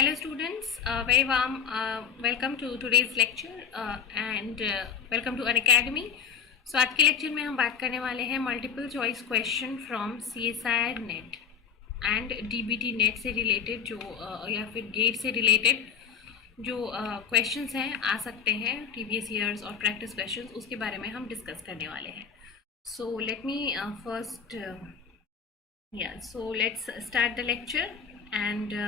Hello students, very warm welcome to today's lecture and welcome to Unacademy. So आज के lecture में हम बात करने वाले हैं multiple choice question from CSIR net and DBT net से रिलेटेड जो या फिर गेट से रिलेटेड जो क्वेश्चंस हैं आ सकते हैं प्रीवियस ईयर्स और प्रैक्टिस क्वेश्चंस, उसके बारे में हम डिस्कस करने वाले हैं. So let me first let's start the lecture and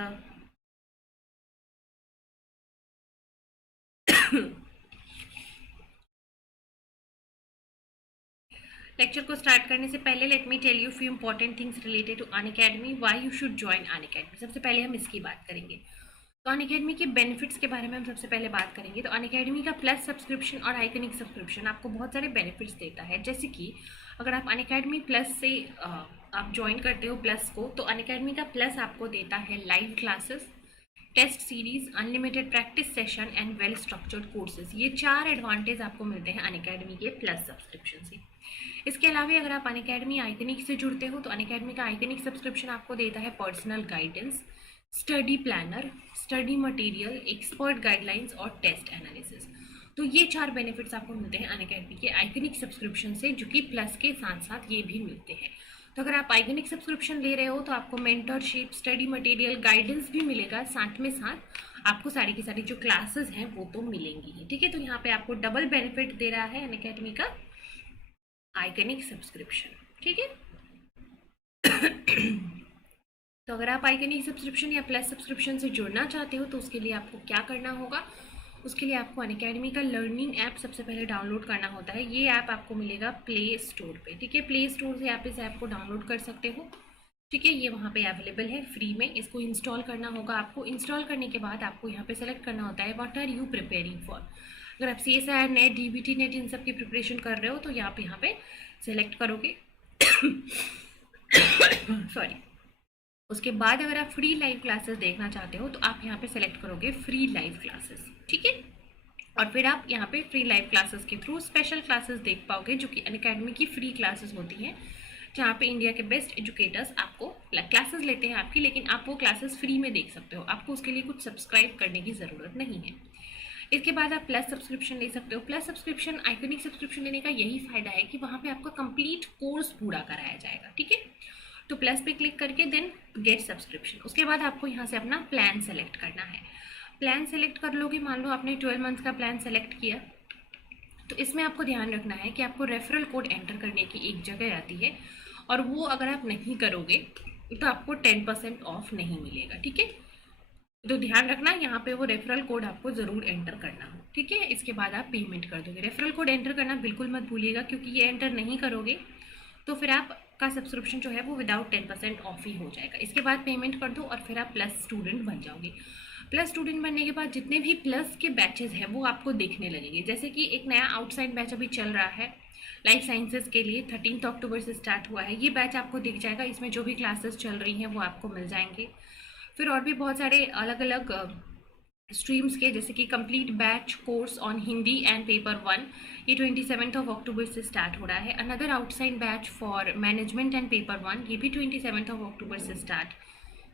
lecture को स्टार्ट करने से पहले let me tell you few important things related to Unacademy, why you should join Unacademy. सबसे पहले हम इसकी बात करेंगे. तो अनअकैडमी के बेनिफिट्स के बारे में हम सबसे पहले बात करेंगे. तो अनअकैडमी का प्लस सब्सक्रिप्शन और आइकनिक सब्सक्रिप्शन आपको बहुत सारे बेनिफिट्स देता है. जैसे कि अगर आप अनअकैडमी प्लस से आप ज्वाइन करते हो प्लस को, तो अनअकैडमी का प्लस आपको देता है live classes, test series, unlimited practice session and well structured courses. ये 4 एडवांटेज आपको मिलते हैं अनअकैडमी के प्लस सब्सक्रिप्शन से. इसके अलावा अगर आप अनअकैडमी आइकनिक से जुड़ते हो तो अनअकैडमी का आइकनिक सब्सक्रिप्शन आपको देता है personal guidance, study planner, study material, expert guidelines और टेस्ट एनालिसिस. तो ये 4 बेनिफिट्स आपको मिलते हैं अनअकैडमी के आइकनिक सब्सक्रिप्शन से, जो कि प्लस के साथ साथ ये भी मिलते हैं. तो अगर आप आइकनिक सब्सक्रिप्शन ले रहे हो तो आपको मेंटरशिप, स्टडी मटेरियल, गाइडेंस भी मिलेगा, साथ में साथ आपको सारी की सारी जो क्लासेस हैं वो तो मिलेंगी ही. ठीक है, तो यहाँ पे आपको डबल बेनिफिट दे रहा है अनअकैडमी का आइकनिक सब्सक्रिप्शन. ठीक है. तो अगर आप आइकनिक सब्सक्रिप्शन या प्लस सब्सक्रिप्शन से जुड़ना चाहते हो तो उसके लिए आपको क्या करना होगा. उसके लिए आपको अनअकैडमी का लर्निंग ऐप सबसे पहले डाउनलोड करना होता है. ये ऐप आपको मिलेगा प्ले स्टोर पे. ठीक है, प्ले स्टोर से आप इस ऐप को डाउनलोड कर सकते हो. ठीक है, ये वहाँ पे अवेलेबल है फ्री में. इसको इंस्टॉल करना होगा आपको. इंस्टॉल करने के बाद आपको यहाँ पे सेलेक्ट करना होता है what are you preparing for. अगर आप CSIR नेट, DBT नेट इन सब की प्रिपरेशन कर रहे हो तो आप यहाँ पे सेलेक्ट करोगे. सॉरी. उसके बाद अगर आप फ्री लाइव क्लासेस देखना चाहते हो तो आप यहाँ पे सेलेक्ट करोगे फ्री लाइव क्लासेस. ठीक है, और फिर आप यहाँ पे फ्री लाइव क्लासेस के थ्रू स्पेशल क्लासेस देख पाओगे, जो कि अनअकैडमी की फ्री क्लासेस होती हैं, जहाँ पे इंडिया के बेस्ट एजुकेटर्स आपको क्लासेस लेते हैं आपकी, लेकिन आप वो क्लासेस फ्री में देख सकते हो. आपको उसके लिए कुछ सब्सक्राइब करने की ज़रूरत नहीं है. इसके बाद आप प्लस सब्सक्रिप्शन ले सकते हो. प्लस सब्सक्रिप्शन, आइकनिक सब्सक्रिप्शन लेने का यही फ़ायदा है कि वहाँ पे आपका कंप्लीट कोर्स पूरा कराया जाएगा. ठीक है, तो प्लस पे क्लिक करके देन गेट सब्सक्रिप्शन. उसके बाद आपको यहाँ से अपना प्लान सेलेक्ट करना है. प्लान सेलेक्ट कर लोगे. मान लो आपने 12 मंथ का प्लान सेलेक्ट किया, तो इसमें आपको ध्यान रखना है कि आपको रेफरल कोड एंटर करने की एक जगह आती है, और वो अगर आप नहीं करोगे तो आपको 10% ऑफ नहीं मिलेगा. ठीक है, तो ध्यान रखना यहाँ पे वो रेफरल कोड आपको ज़रूर एंटर करना हो. ठीक है, इसके बाद आप पेमेंट कर दोगे. रेफरल कोड एंटर करना बिल्कुल मत भूलिएगा, क्योंकि ये एंटर नहीं करोगे तो फिर आपका सब्सक्रिप्शन जो है वो विदाउट 10% ऑफ ही हो जाएगा. इसके बाद पेमेंट कर दो और फिर आप प्लस स्टूडेंट बन जाओगे. प्लस स्टूडेंट बनने के बाद जितने भी प्लस के बैचेस हैं वो आपको दिखने लगेंगे. जैसे कि एक नया आउटसाइड बैच अभी चल रहा है लाइफ साइंसेज के लिए, 13 अक्टूबर से स्टार्ट हुआ है. ये बैच आपको दिख जाएगा. इसमें जो भी क्लासेस चल रही हैं वो आपको मिल जाएंगे. फिर और भी बहुत सारे अलग अलग स्ट्रीम्स के, जैसे कि complete batch course on Hindi and paper 1, ये 27 अक्टूबर से स्टार्ट हो रहा है. Another outside batch for management and paper 1, ये भी 27 अक्टूबर से स्टार्ट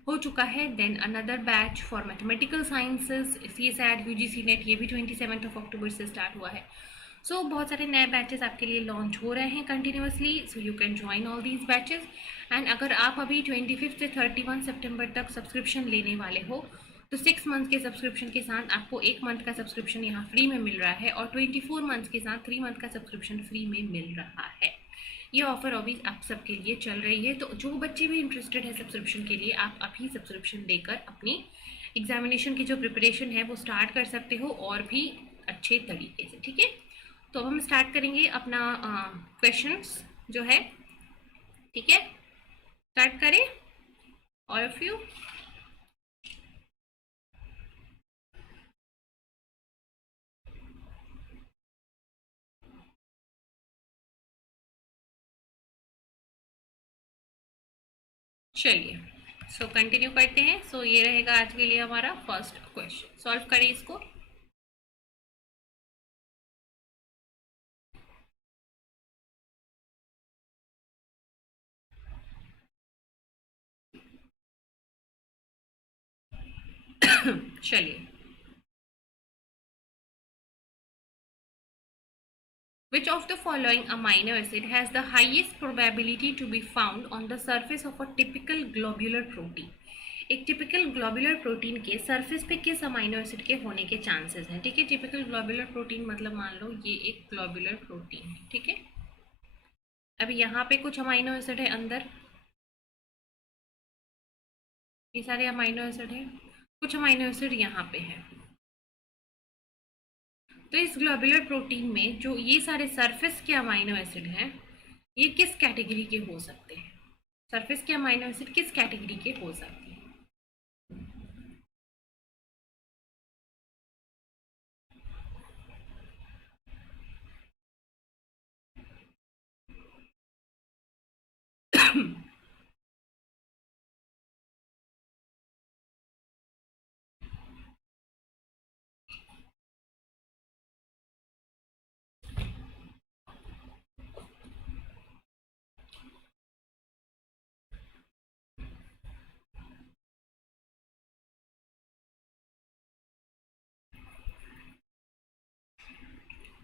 हो चुका है. Then another batch for mathematical sciences CSIR UGC NET, ये भी 27 अक्टूबर से स्टार्ट हुआ है. सो बहुत सारे नए बैचेस आपके लिए लॉन्च हो रहे हैं continuously. So you can join all these batches. And अगर आप अभी 25 से 31 सितंबर तक सब्सक्रिप्शन लेने वाले हो तो 6 मंथ के सब्सक्रिप्शन के साथ आपको 1 मंथ का सब्सक्रिप्शन यहाँ फ्री में मिल रहा है, और 24 मंथ के साथ 3 मंथ का सब्सक्रिप्शन फ्री में मिल रहा है. ये ऑफर अभी आप सबके लिए चल रही है. तो जो बच्चे भी इंटरेस्टेड है सब्सक्रिप्शन के लिए, आप अभी सब्सक्रिप्शन लेकर अपनी एग्जामिनेशन की जो प्रिपरेशन है वो स्टार्ट कर सकते हो, और भी अच्छे तरीके से. ठीक है, तो अब हम स्टार्ट करेंगे अपना क्वेश्चंस जो है. ठीक है, स्टार्ट करें ऑल ऑफ यू. चलिए, सो कंटिन्यू करते हैं. सो ये रहेगा आज के लिए हमारा फर्स्ट क्वेश्चन. सॉल्व करें इसको. चलिए, which of the following amino acid has the highest probability to be found on the surface of a typical globular protein? एक टिपिकल ग्लोबुलर प्रोटीन के सरफेस पे किस अमाइनो एसिड के होने के चांसेस हैं? ठीक है, टिपिकल ग्लोबुलर प्रोटीन मतलब मान लो ये एक ग्लोबुलर प्रोटीन है, ठीक है। अभी यहाँ पे कुछ अमाइनो एसिड है अंदर, ये सारे अमाइनो एसिड है, कुछ अमाइनो एसिड यहाँ पे है। तो इस ग्लोबुलर प्रोटीन में जो ये सारे सरफेस के अमाइनो एसिड हैं, ये किस कैटेगरी के हो सकते हैं? सरफेस के अमाइनो एसिड किस कैटेगरी के हो सकते हैं?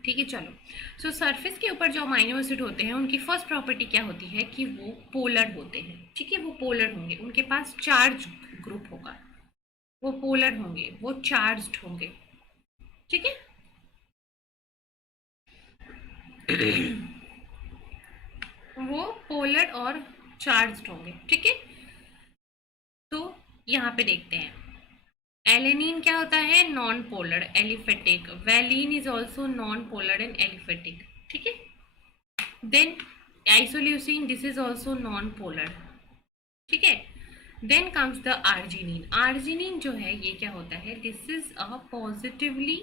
ठीक है, चलो। सो सरफेस के ऊपर जो अमाइनो एसिड होते हैं उनकी फर्स्ट प्रॉपर्टी क्या होती है कि वो पोलर होते हैं। ठीक है, वो पोलर होंगे, उनके पास चार्ज ग्रुप होगा, वो पोलर होंगे, वो चार्ज्ड होंगे। ठीक है, वो पोलर और चार्ज्ड होंगे। ठीक है, तो यहाँ पे देखते हैं, एलेनिन क्या होता है? Non polar, aliphatic. Valine is also non polar and aliphatic. ठीक है, then isoleucine, this is also non polar. ठीक है, then comes the arginine. Arginine जो है ये क्या होता है? This is a positively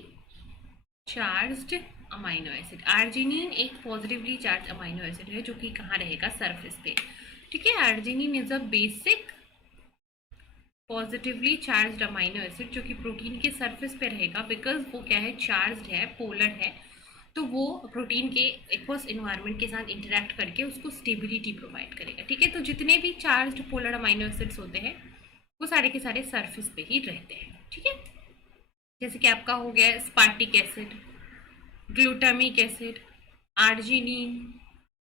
charged amino acid. Arginine एक पॉजिटिवली चार्ज अमाइनो एसिड है जो कि कहाँ रहेगा? सरफेस पे। ठीक है, arginine is a basic positively charged amino acid जो कि प्रोटीन के सरफेस पे रहेगा, बिकॉज वो क्या है? चार्ज्ड है, पोलर है, तो वो प्रोटीन के एक्वस इन्वायरमेंट के साथ इंटरेक्ट करके उसको स्टेबिलिटी प्रोवाइड करेगा। ठीक है, तो जितने भी चार्ज्ड पोलर अमाइनो एसिड्स होते हैं वो सारे के सारे सरफेस पे ही रहते हैं। ठीक है, जैसे कि आपका हो गया स्पार्टिक acid, glutamic acid, arginine,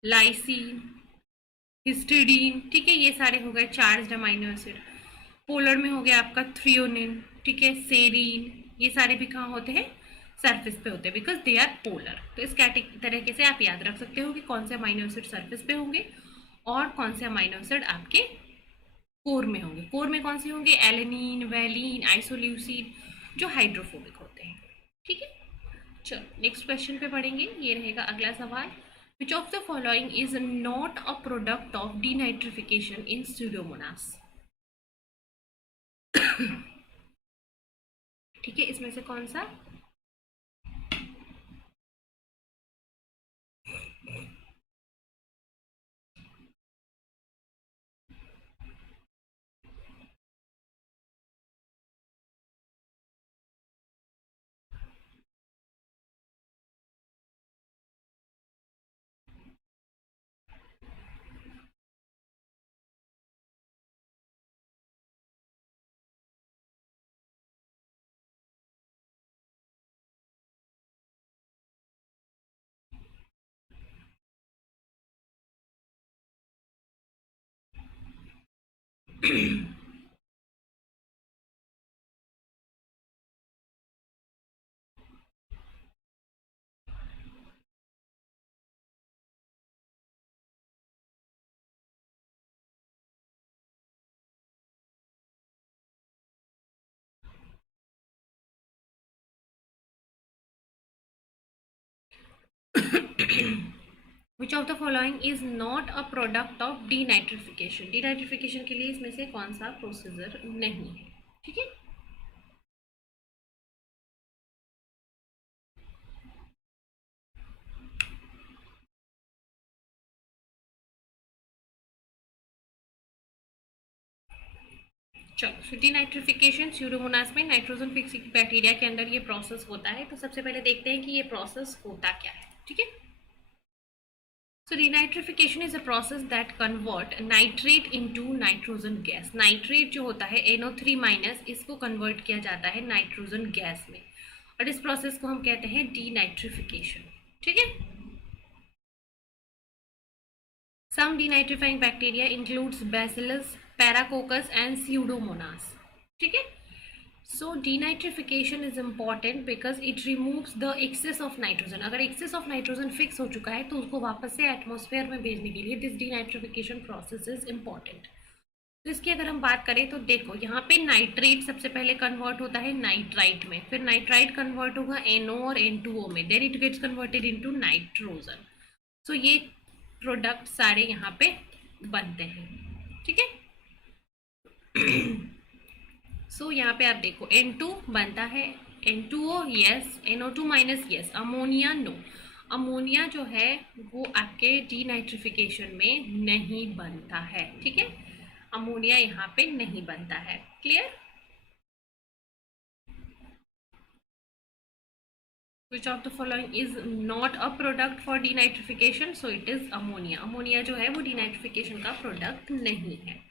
lysine, histidine. ठीक है, ये सारे हो गए चार्ज्ड अमाइनो एसिड। पोलर में हो गया आपका थ्रियोनिन, ठीक है, सेरीन, ये सारे भी कहाँ होते हैं? सरफेस पे होते हैं, बिकॉज दे आर पोलर। तो इस तरीके से आप याद रख सकते हो कि कौन से अमाइनो एसिड सरफेस पे होंगे और कौन से अमाइनो एसिड आपके कोर में होंगे। कोर में कौन से होंगे? एलेनिन, वैलिन, आइसोल्यूसिन, जो हाइड्रोफोबिक होते हैं। ठीक है, चलो नेक्स्ट क्वेश्चन पे पढ़ेंगे। ये रहेगा अगला सवाल, विच of the following is not a product of denitrification in Pseudomonas? ठीक है, इसमें से कौन सा? विच of the following is not a product of denitrification? Denitrification के लिए इसमें से कौन सा प्रोसीजर नहीं है? ठीक है, चलो। सो डीनाइट्रिफिकेशन स्यूडोमोनास में नाइट्रोजन फिक्सिंग बैक्टीरिया के अंदर ये प्रोसेस होता है। तो सबसे पहले देखते हैं कि ये प्रोसेस होता क्या है। ठीक है, So denitrification is a process that convert nitrate into nitrogen gas. Nitrate जो होता है NO3 माइनस, इसको कन्वर्ट किया जाता है नाइट्रोजन गैस में, और इस प्रोसेस को हम कहते हैं डीनाइट्रिफिकेशन. ठीक है. Some denitrifying bacteria includes Bacillus, Paracoccus and Pseudomonas. ठीक है. So denitrification is important because it removes the excess of nitrogen. अगर excess of nitrogen fix हो चुका है तो उसको वापस से एटमॉस्फेयर में भेजने के लिए this denitrification process is important. तो इसकी अगर हम बात करें तो देखो यहाँ पे नाइट्रेट सबसे पहले कन्वर्ट होता है नाइट्राइट में, फिर नाइट्राइट कन्वर्ट होगा NO और N2O में, then it gets converted into nitrogen. So ये प्रोडक्ट सारे यहाँ पे बनते हैं. ठीक है. सो यहाँ पे आप देखो N2 बनता है, N2O yes, NO2 minus yes, ammonia no. Ammonia जो है वो आपके डीनाइट्रिफिकेशन में नहीं बनता है. ठीक है. अमोनिया यहाँ पे नहीं बनता है. Clear. Which of the following is not a product for denitrification? So it is ammonia. Ammonia जो है वो डीनाइट्रिफिकेशन का प्रोडक्ट नहीं है.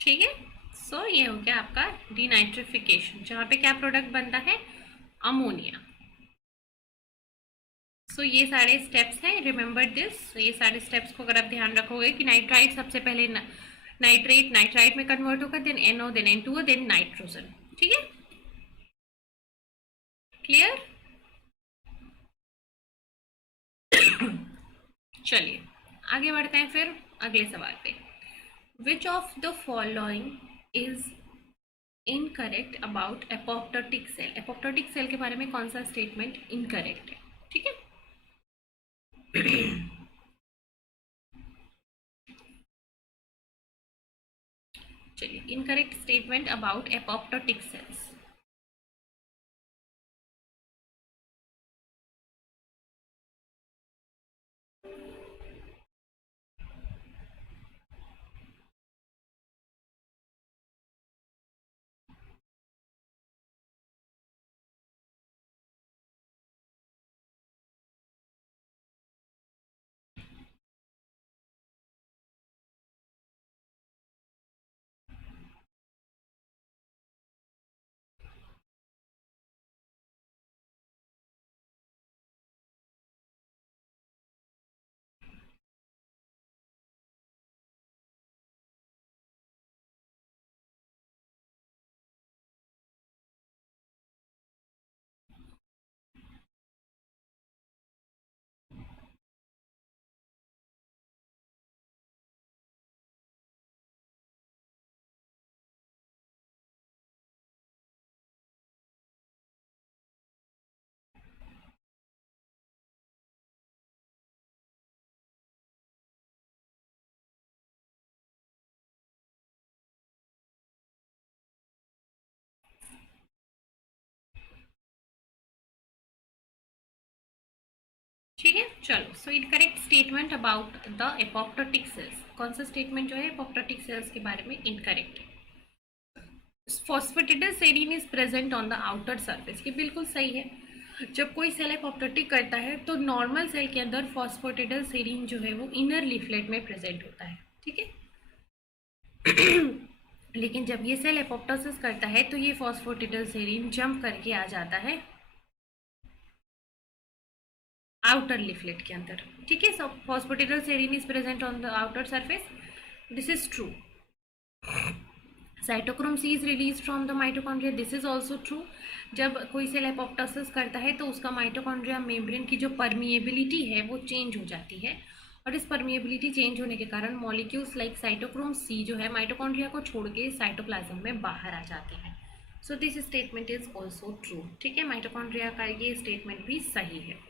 ठीक है. सो ये हो गया आपका डीनाइट्रिफिकेशन, जहाँ पे क्या प्रोडक्ट बनता है, अमोनिया. सो ये सारे स्टेप्स हैं, रिमेंबर दिस. ये सारे स्टेप्स को अगर आप ध्यान रखोगे कि नाइट्राइट सबसे पहले नाइट्राइट में कन्वर्ट होगा, then NO, then N2O, then nitrogen. ठीक है. क्लियर. चलिए आगे बढ़ते हैं फिर अगले सवाल पे. Which of the following is incorrect about apoptotic cell. Apoptotic cell के बारे में कौन सा स्टेटमेंट इनकरेक्ट है. ठीक है. चलिए, incorrect statement about apoptotic cells. ठीक है. चलो, so incorrect statement about the apoptotic cells. कौन सा स्टेटमेंट जो है एपोप्टोटिक सेल्स के बारे में इनकरेक्ट है. Phosphatidyl is present on the outer surface. ये बिल्कुल सही है. जब कोई सेल एपोप्टोटिक करता है तो नॉर्मल सेल के अंदर फॉस्फेटिडाइल जो है वो इनर लीफलेट में प्रेजेंट होता है. ठीक है. लेकिन जब ये सेल एपोप्टोसिस करता है तो ये फॉस्फेटिडाइल जंप करके आ जाता है आउटर लीफलेट के अंदर. ठीक है. So phosphatidyl is present on the outer surface. This is true. Cytochrome C is release from the mitochondria. This is also true. जब कोई सेल एपोप्टोसिस करता है तो उसका माइटोकॉन्ड्रिया मेम्ब्रेन की जो परमिएबिलिटी है वो चेंज हो जाती है, और इस परमिएबिलिटी चेंज होने के कारण मॉलिक्यूल्स लाइक साइटोक्रोम C जो है माइटोकॉन्ड्रिया को छोड़ के साइटोप्लाज्म में बाहर आ जाते हैं. So this statement is also true. ठीक है. माइटोकॉन्ड्रिया का ये स्टेटमेंट भी सही है.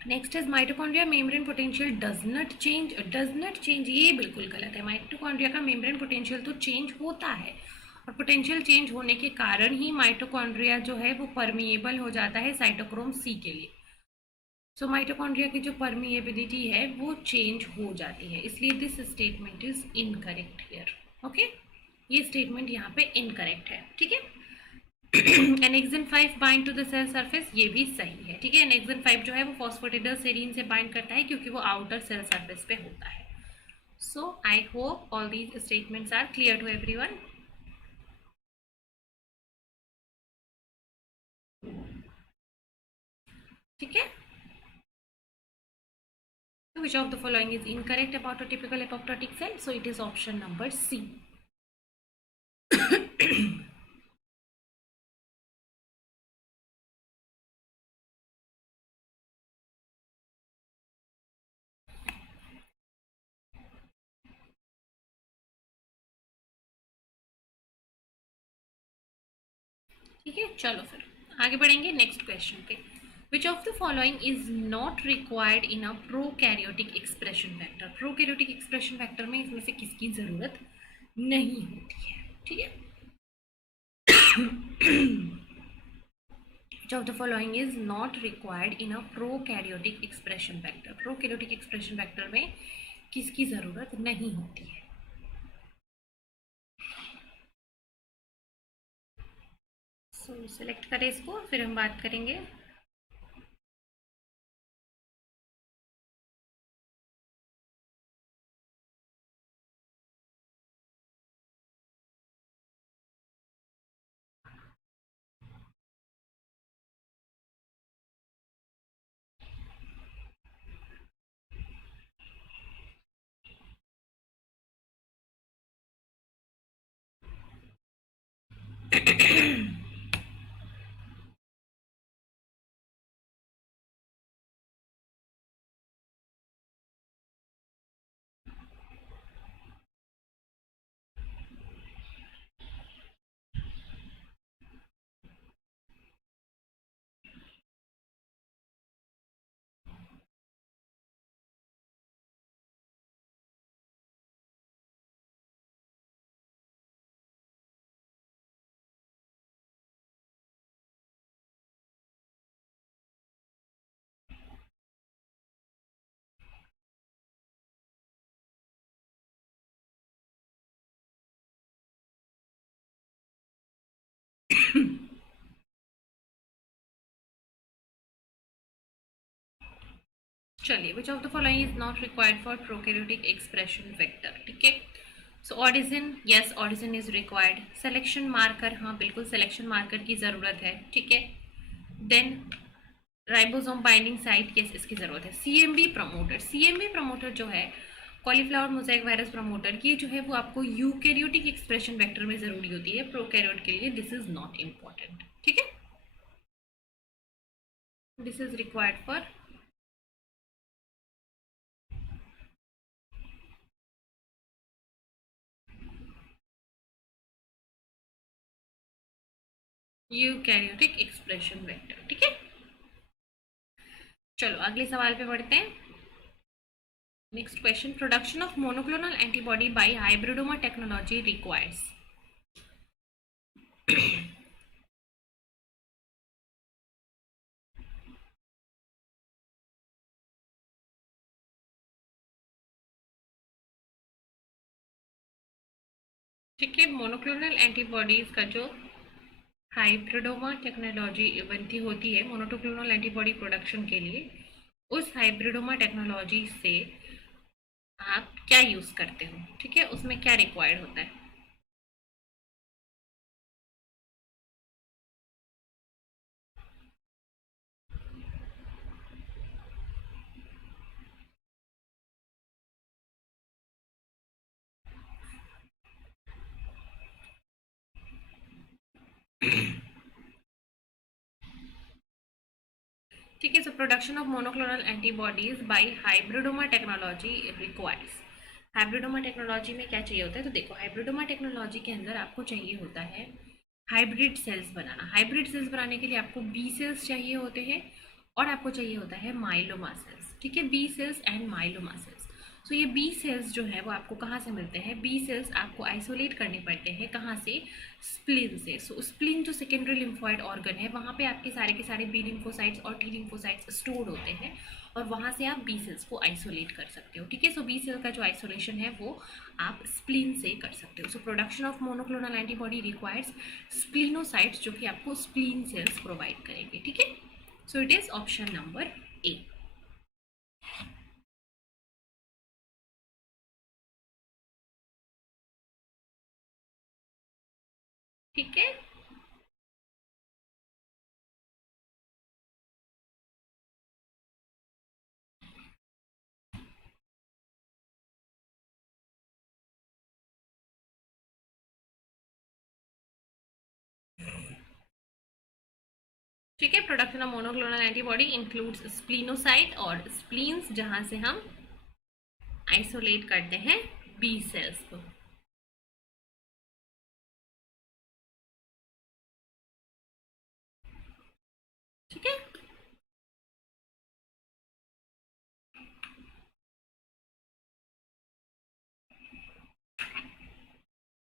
Next is mitochondria membrane potential does not change, ये बिल्कुल गलत है। माइटोकॉन्ड्रिया का मेम्ब्रेन पोटेंशियल तो चेंज होता है, और पोटेंशियल चेंज होने के कारण ही माइटोकॉन्ड्रिया जो है वो परमिएबल हो जाता है साइटोक्रोम सी के लिए। सो माइटोकॉन्ड्रिया की जो परमिएबिलिटी है वो चेंज हो जाती है, इसलिए this statement is incorrect here. Okay, ये स्टेटमेंट यहाँ पे इनकरेक्ट है, ठीक है। Annexin 5 bind to the cell surface, ये भी सही है, ठीक है। एनेक्सिन 5 जो है वो फॉस्फोटिडाइल सेरीन से बाइंड करता है क्योंकि वो आउटर सेल सरफेस पे होता है। So I hope all these statements are clear to everyone. ठीक है, which of the following is incorrect about a typical apoptotic cell? So it is option number C. ठीक है, चलो फिर आगे बढ़ेंगे नेक्स्ट क्वेश्चन पे। Which of the following is not required in a prokaryotic expression factor? Prokaryotic expression factor में इसमें से किसकी जरूरत नहीं होती है? ठीक है, which of the following is not required in a prokaryotic expression vector? Prokaryotic expression factor में किसकी जरूरत नहीं होती है? सो सिलेक्ट करें इसको, फिर हम बात करेंगे। चलिए, which of the following is not required for prokaryotic expression vector? ठीक है, so origin, yes origin is required. Selection marker, हाँ बिल्कुल सिलेक्शन मार्कर की जरूरत है, ठीक है। Then ribosome binding site, yes इसकी जरूरत है। सीएमबी प्रमोटर, सीएमबी प्रमोटर जो है कॉलीफ्लावर मोज़ेक वायरस प्रमोटर, ये जो है वो आपको यूकैरियोटिक एक्सप्रेशन वेक्टर में जरूरी होती है, प्रोकैरियोट के लिए दिस इज नॉट इम्पॉर्टेंट, ठीक है। This is required for eukaryotic expression vector, ठीक है। चलो अगले सवाल पे बढ़ते हैं। Next question, production of monoclonal antibody by hybridoma technology requires. ठीक है, मोनोक्लोनल एंटीबॉडीज का जो हाइब्रिडोमा टेक्नोलॉजी बनती होती है मोनोक्लोनल एंटीबॉडी प्रोडक्शन के लिए, उस हाइब्रिडोमा टेक्नोलॉजी से आप क्या यूज करते हो? ठीक है, उसमें क्या रिक्वायर्ड होता है? ठीक है, so production of monoclonal antibodies by hybridoma technology requires. Hybridoma technology में क्या चाहिए होता है? तो देखो, हाइब्रिडोमा टेक्नोलॉजी के अंदर आपको चाहिए होता है हाइब्रिड सेल्स बनाना। हाइब्रिड सेल्स बनाने के लिए आपको बी सेल्स चाहिए होते हैं और आपको चाहिए होता है माइलोमा सेल्स, ठीक है, B cells and myeloma cells. So ये बी सेल्स जो है वो आपको कहाँ से मिलते हैं, बी सेल्स आपको आइसोलेट करने पड़ते हैं, कहाँ से, स्प्लीन से। सो स्प्लीन जो सेकेंडरी लिम्फोइड ऑर्गन है वहाँ पे आपके सारे के सारे बी लिम्फोसाइट्स और टी लिम्फोसाइट्स स्टोर्ड होते हैं और वहाँ से आप बी सेल्स को आइसोलेट कर सकते हो, ठीक है। सो बी सेल का जो आइसोलेशन है वो आप स्प्लीन से कर सकते हो। So production of monoclonal antibody requires splenocytes जो कि आपको स्प्लीन सेल्स प्रोवाइड करेंगे, ठीक है। So it is option number A. ठीक है, ठीक है। Production of monoclonal antibody includes splenocyte और स्प्लीन्स जहां से हम आइसोलेट करते हैं बी सेल्स को। ठीक है,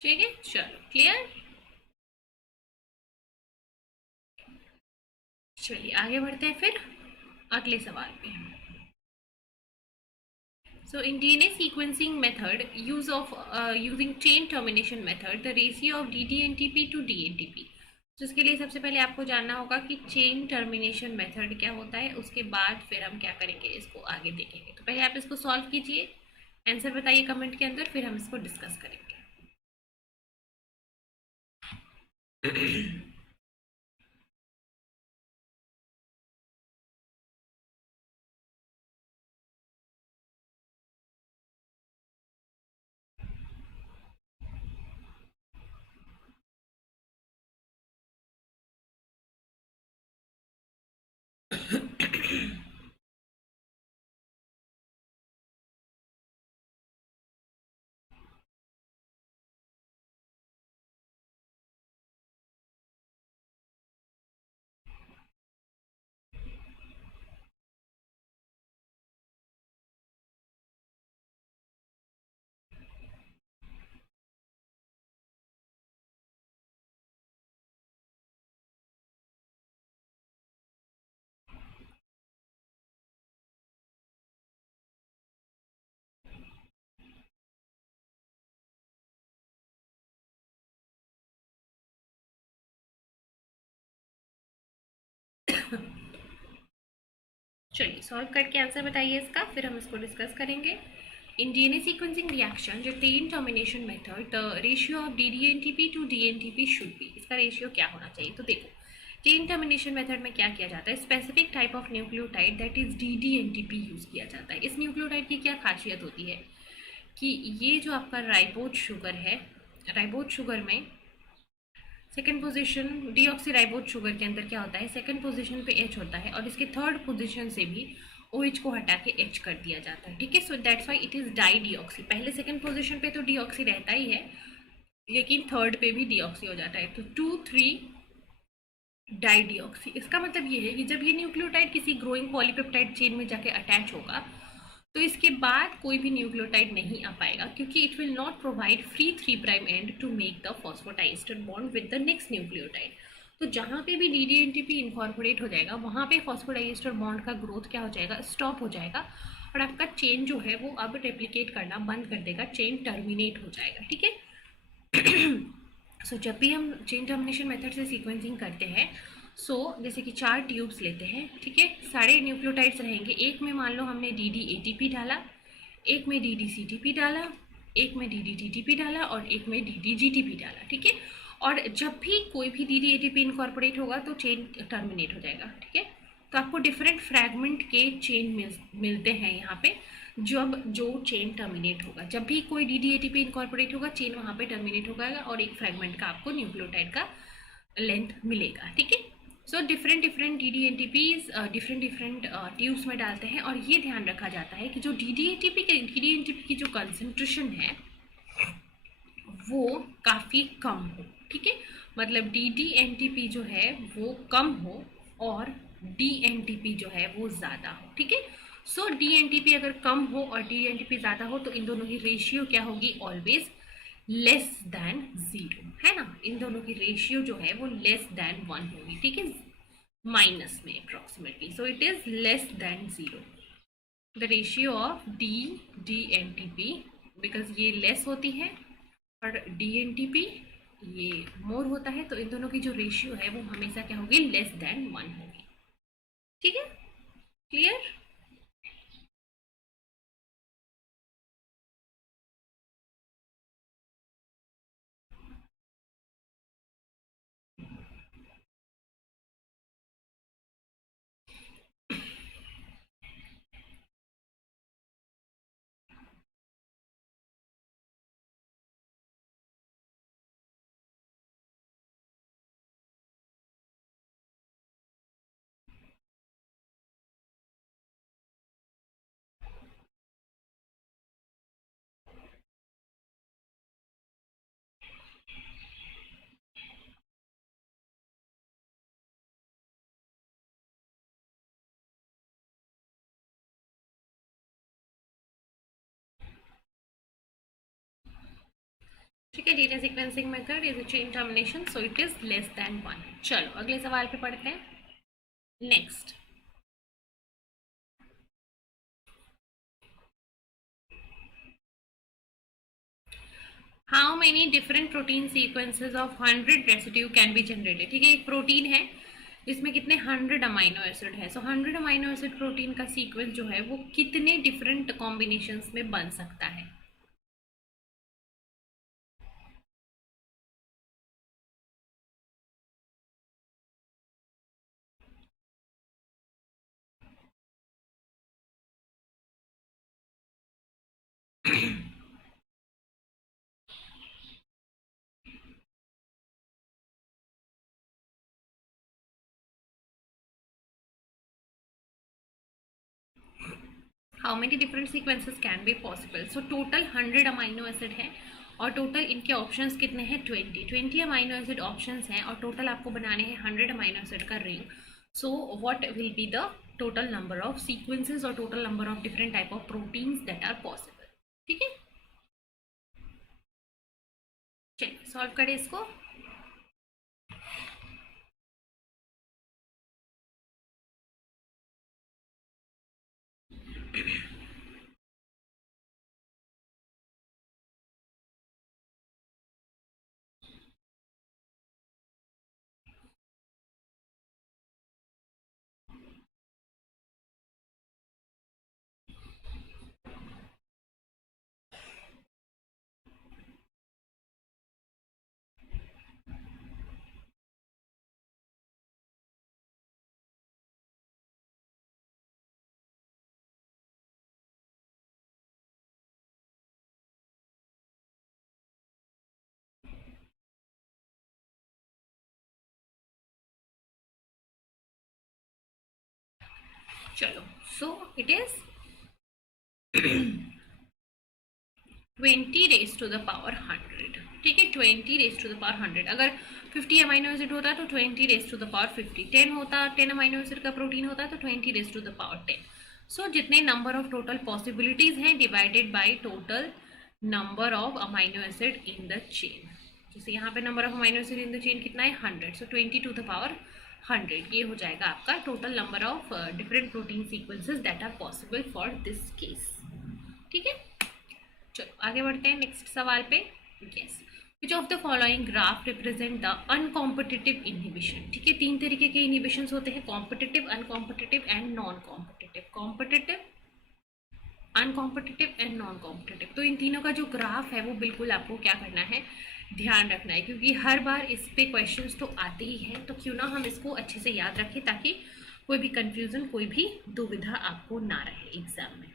ठीक है, चलो क्लियर। चलिए आगे बढ़ते हैं फिर अगले सवाल पे। So in DNA sequencing method, use of using chain termination method, the ratio of ddNTP to dNTP। तो इसके लिए सबसे पहले आपको जानना होगा कि चेन टर्मिनेशन मेथड क्या होता है, उसके बाद फिर हम क्या करेंगे, इसको आगे देखेंगे। तो पहले आप इसको सॉल्व कीजिए, आंसर बताइए कमेंट के अंदर, फिर हम इसको डिस्कस करेंगे। चलिए सॉल्व करके आंसर बताइए इसका, फिर हम इसको डिस्कस करेंगे। इन डीएनए सीक्वेंसिंग रिएक्शन जो chain termination method, the ratio of ddNTP to dNTP should be, इसका रेशियो क्या होना चाहिए। तो देखो चेन टर्मिनेशन मेथड में क्या किया जाता है, specific type of nucleotide that is ddNTP use किया जाता है। इस न्यूक्लियोटाइड की क्या खासियत होती है कि ये जो आपका राइबोज शुगर है, राइबोज शुगर में सेकेंड पोजीशन डीऑक्सीराइबोज शुगर के अंदर क्या होता है, सेकेंड पोजीशन पे एच होता है और इसके थर्ड पोजीशन से भी ओ एच को हटा के एच कर दिया जाता है, ठीक है। So that's why it is dideoxy. पहले सेकेंड पोजीशन पे तो डीऑक्सी रहता ही है, लेकिन थर्ड पे भी डीऑक्सी हो जाता है, तो 2,3 डाई डीऑक्सी। इसका मतलब ये है कि जब ये न्यूक्लियोटाइड किसी ग्रोइंग पॉलीपेप्टाइड चेन में जाके अटैच होगा तो इसके बाद कोई भी न्यूक्लियोटाइड नहीं आ पाएगा, क्योंकि it will not provide free 3' end to make the phosphodiester bond with the next nucleotide. तो जहाँ पे भी डीडीएनटीपी इनकॉर्पोरेट हो जाएगा वहाँ पे फॉस्फोडाइएस्टर बॉन्ड का ग्रोथ क्या हो जाएगा, स्टॉप हो जाएगा और आपका चेन जो है वो अब रेप्लिकेट करना बंद कर देगा, चेन टर्मिनेट हो जाएगा, ठीक है। सो जब भी हम चेन टर्मिनेशन मेथड से सीक्वेंसिंग करते हैं, जैसे कि 4 ट्यूब्स लेते हैं, ठीक है, सारे न्यूक्लियोटाइड्स रहेंगे। एक में मान लो हमने डीडीएटीपी डाला, एक में डीडीसीटीपी डाला, एक में डीडीटीटीपी डाला और एक में डीडीजीटीपी डाला, ठीक है। और जब भी कोई भी डीडीएटीपी इनकॉर्पोरेट होगा तो चेन टर्मिनेट हो जाएगा, ठीक है। तो आपको डिफरेंट फ्रैगमेंट के चेन मिलते हैं यहाँ पे, जब जो चेन टर्मिनेट होगा, जब भी कोई डीडीएटीपी इनकॉर्पोरेट होगा चेन वहाँ पे टर्मिनेट होगा और एक फ्रैगमेंट का आपको न्यूक्लियोटाइड का लेंथ मिलेगा, ठीक है। सो डिफरेंट डीडीएनटीपीज डिफरेंट ट्यूब्स में डालते हैं और ये ध्यान रखा जाता है कि जो डीडीएनटीपी की जो कंसंट्रेशन है वो काफ़ी कम हो, ठीक है। मतलब डीडीएनटीपी जो है वो कम हो और DNTP जो है वो ज़्यादा हो, ठीक है। सो DNTP अगर कम हो और DNTP ज़्यादा हो तो इन दोनों की रेशियो क्या होगी, ऑलवेज लेस देन 0, है ना। इन दोनों की रेशियो जो है वो लेस देन 1 होगी, ठीक है, माइनस में approximately, so it is less than 0 the ratio of DNTP, because ये लेस होती है और DNTP ये मोर होता है, तो इन दोनों की जो रेशियो है वो हमेशा क्या होगी, लेस देन 1 होगी, ठीक है, क्लियर। ठीक है, DNA sequencing method is a chain termination, so it is less than 1। चलो अगले सवाल पे पढ़ते हैं। Next, how many different protein sequences of 100 residue can be generated. ठीक है, एक प्रोटीन है जिसमें कितने 100 अमाइनो एसिड है, सो 100 अमाइनो एसिड प्रोटीन का सीक्वेंस जो है वो कितने डिफरेंट कॉम्बिनेशंस में बन सकता है। How many different sequences can be possible, so total 100 amino acid है और टोटल इनके ऑप्शंस कितने हैं, 20 अमाइनो एसिड ऑप्शंस हैं और टोटल आपको बनाने हैं 100 अमाइनो एसिड का ring. So what will be the total number of sequences और total number of different type of proteins that are possible. ठीक है, चलिए सॉल्व करें इसको। चलो, so it is 20 raise to the power 100। ठीक है, 20 रेज टू द पावर 100। अगर 50 अमाइनो एसिड होता तो 20 रेज टू द पावर 50, 10 होता, 10 अमाइनो एसिड का प्रोटीन होता तो 20 रेज टू द पावर 10। सो जितने नंबर ऑफ टोटल पॉसिबिलिटीज हैं divided by total number of amino acid in the chain. जैसे यहाँ पे number of amino acid in the chain कितना है, 100, सो 20 टू द पावर 100 ये हो जाएगा आपका total number of different protein sequences that are possible for this case. ठीक है, चलो आगे बढ़ते हैं नेक्स्ट सवाल पे। Yes, which of the following graph represent the uncompetitive inhibition. ठीक है, 3 तरीके के इनहिबिशंस होते हैं, competitive, uncompetitive and non competitive. Competitive, uncompetitive and non competitive, तो इन तीनों का जो ग्राफ है वो बिल्कुल आपको क्या करना है, ध्यान रखना है, क्योंकि हर बार इस पे क्वेश्चंस तो आते ही हैं, तो क्यों ना हम इसको अच्छे से याद रखें ताकि कोई भी कंफ्यूजन, कोई भी दुविधा आपको ना रहे एग्जाम में।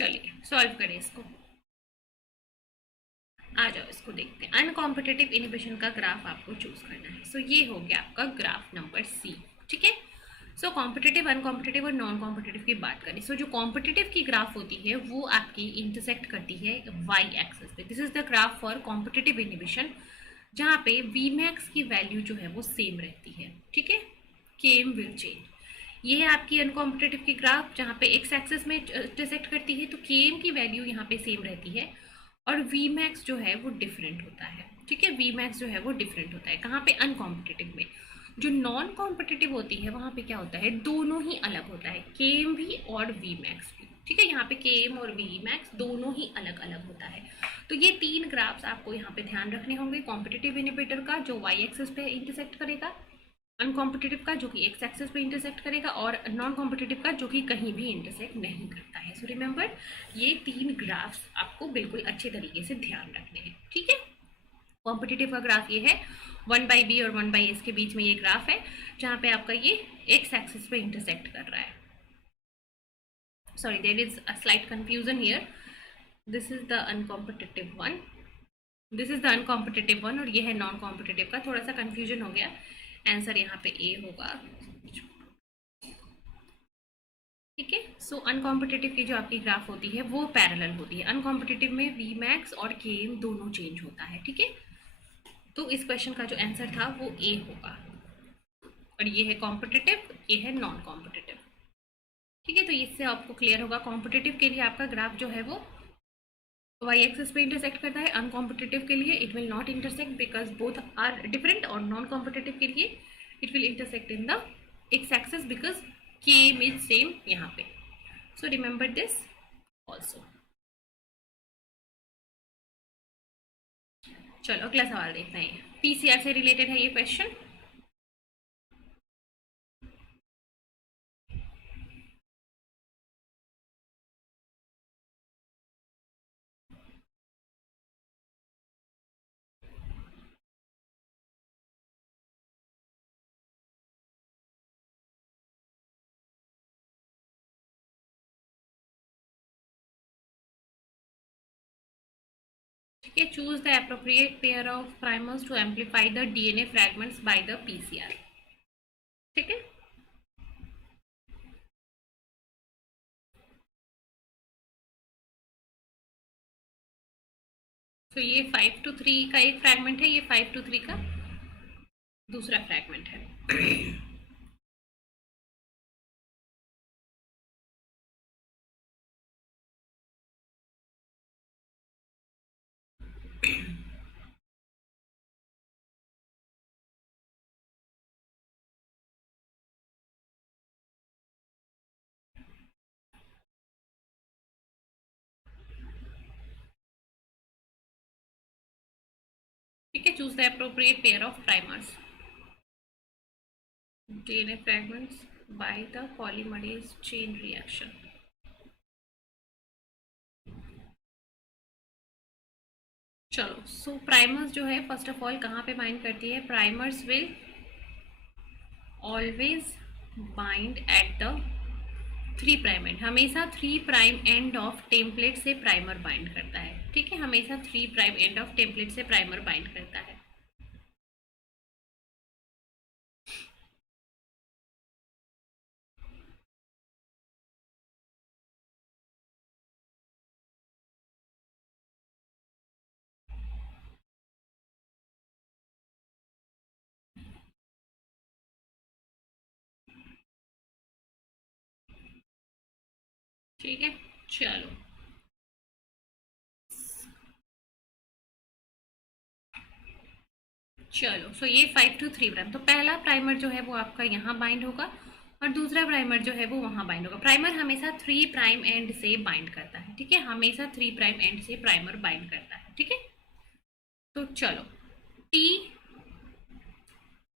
चलिए सॉल्व करें इसको। आ जाओ इसको देखते हैं। अनकॉम्पिटिटिव इनिबिशन का ग्राफ आपको चूज करना है। सो ये हो गया आपका ग्राफ नंबर सी। ठीक है। सो कॉम्पिटिटिव, अनकॉम्पिटिटिव और नॉन कॉम्पिटिटिव की बात करें। सो जो कॉम्पिटिटिव की ग्राफ होती है वो आपकी इंटरसेक्ट करती है वाई एक्सिस पे। This is the graph for competitive inhibition, जहाँ पे वी मैक्स की वैल्यू जो है वो सेम रहती है। ठीक है, केम विल चेंज। ये है आपकी अनकॉम्पिटिटिव की ग्राफ, जहाँ पे एक्स एक्सिस में इंटरसेक्ट करती है, तो केम की वैल्यू यहाँ पे सेम रहती है और वी मैक्स जो है वो डिफरेंट होता है। ठीक है, वी मैक्स जो है वो डिफरेंट होता है। कहाँ पे? अनकॉम्पिटिटिव में। जो नॉन कॉम्पिटिटिव होती है वहाँ पे क्या होता है, दोनों ही अलग होता है, केम भी और वी मैक्स भी। ठीक है, यहाँ पे केम और वी मैक्स दोनों ही अलग अलग होता है। तो ये तीन ग्राफ्स आपको यहाँ पे ध्यान रखने होंगे। कॉम्पिटिटिव इनिबिटर का जो वाई एक्सिस पे इंटरसेक्ट करेगा, अनकॉम्पिटिटिव का जो कि एक्स एक्सिस पे इंटरसेक्ट करेगा, और नॉन कॉम्पिटिटिव का जो कि कहीं भी इंटरसेक्ट नहीं करता है। सो रिमेंबर, ये तीन ग्राफ्स आपको बिल्कुल अच्छे तरीके से ध्यान रखने हैं। ठीक है, कॉम्पिटिटिव का ग्राफ ये है, 1/b और 1/s के बीच में ये ग्राफ है, जहाँ पे आपका ये एक्स एक्सिस पे इंटरसेक्ट कर रहा है। Sorry, there is a slight confusion here. This is the uncompetitive one, this is the uncompetitive one, और ये है नॉन कॉम्पिटिटिव का। थोड़ा सा कंफ्यूजन हो गया। आंसर यहाँ पे ए होगा। ठीक है। सो अनकॉम्पिटिटिव की जो आपकी ग्राफ होती है वो पैरेलल होती है। अनकॉम्पिटिटिव में वी मैक्स और के एम दोनों चेंज होता है। ठीक है, तो इस क्वेश्चन का जो आंसर था वो ए होगा। और ये है कॉम्पिटिटिव, ये है नॉन कॉम्पिटिटिव। ठीक है, तो इससे आपको क्लियर होगा। कॉम्पिटिटिव के लिए आपका ग्राफ जो है वो वाई एक्सिस पे इंटरसेक्ट करता है। अनकॉम्पिटिटिव के लिए it will not intersect because both are different. और नॉन कॉम्पिटिटिव के लिए it will intersect in the X axis because K M is same यहाँ पे। So remember this also. चलो अगला सवाल देखते हैं। पीसीआर से रिलेटेड है ये क्वेश्चन। ठीक है, choose the appropriate pair of primers to amplify the DNA fragments by the PCR. ठीक है, तो ये 5:3 का एक फ्रैगमेंट है, ये 5:3 का दूसरा फ्रैगमेंट है। ठीक है, choose the appropriate pair of primers DNA fragments by the polymerase chain reaction. चलो, सो प्राइमर्स जो है फर्स्ट ऑफ ऑल कहाँ पे बाइंड करती है? Primers will always bind at the 3' and. हमेशा 3' एंड ऑफ टेम्पलेट से प्राइमर बाइंड करता है। ठीक है, हमेशा 3' एंड ऑफ टेम्पलेट से प्राइमर बाइंड करता है। ठीक है, चलो चलो, सो ये 5 to 3'। तो पहला प्राइमर जो है वो आपका यहाँ बाइंड होगा और दूसरा प्राइमर जो है वो वहाँ बाइंड होगा। प्राइमर हमेशा 3' एंड से बाइंड करता है। ठीक है, हमेशा 3' एंड से प्राइमर बाइंड करता है। ठीक है, तो चलो, टी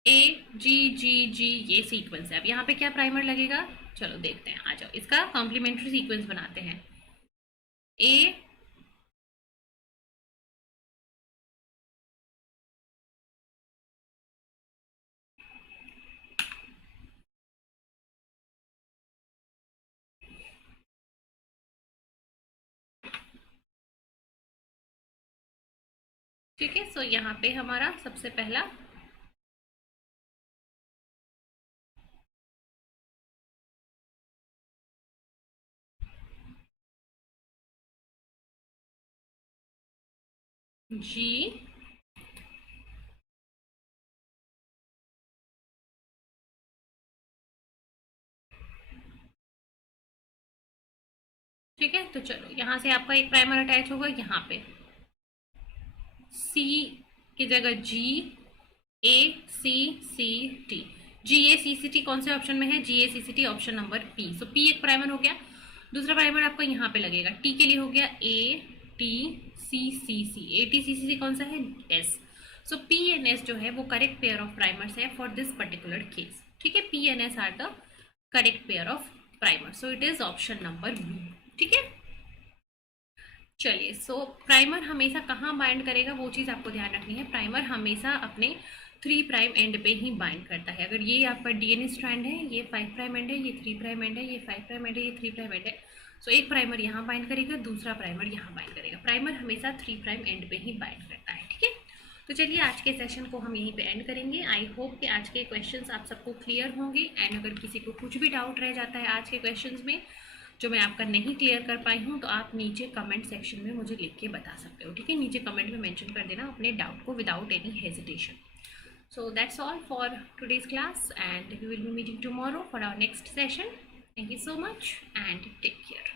ए जी जी जी ये सीक्वेंस है। अब यहाँ पे क्या प्राइमर लगेगा? चलो देखते हैं, आ जाओ इसका कॉम्प्लीमेंट्री सीक्वेंस बनाते हैं। ए ठीक है, सो यहाँ पे हमारा सबसे पहला जी, ठीक है। तो चलो यहाँ से आपका एक प्राइमर अटैच होगा यहाँ पे, सी की जगह जी, A C C T, ji A C C T कौन से ऑप्शन में है, G A C C T option number P. So P एक प्राइमर हो गया। दूसरा प्राइमर आपका यहाँ पे लगेगा, टी के लिए हो गया A T C C C, A T C सी सी कौन सा है, S. So P N S जो है वो करेक्ट पेयर ऑफ प्राइमर्स है फॉर दिस पर्टिकुलर केस। ठीक है, P N S are the correct pair of primer, so it is option number B. ठीक है, चलिए। सो प्राइमर हमेशा कहाँ बाइंड करेगा वो चीज़ आपको ध्यान रखनी है। प्राइमर हमेशा अपने 3 प्राइम एंड पे ही बाइंड करता है। अगर ये आपका डीएनए स्ट्रैंड है, ये 5 प्राइम एंड है, ये 3 प्राइम एंड है, ये 5 प्राइम एंड है, ये 3 प्राइम एंड है, सो एक प्राइमर यहाँ बाइंड करेगा, दूसरा प्राइमर यहाँ बाइंड करेगा। प्राइमर हमेशा 3 प्राइम एंड पे ही बाइंड करता है। ठीक है, तो चलिए आज के सेशन को हम यहीं पे एंड करेंगे। आई होप कि आज के क्वेश्चंस आप सबको क्लियर होंगे। एंड अगर किसी को कुछ भी डाउट रह जाता है आज के क्वेश्चंस में जो मैं आपका नहीं क्लियर कर पाई हूँ, तो आप नीचे कमेंट सेक्शन में मुझे लिख के बता सकते हो। ठीक है, नीचे कमेंट में मेंशन कर देना अपने डाउट को without any hesitation. So that's all for today's class, and we will be meeting tomorrow for our next session. Thank you so much and take care.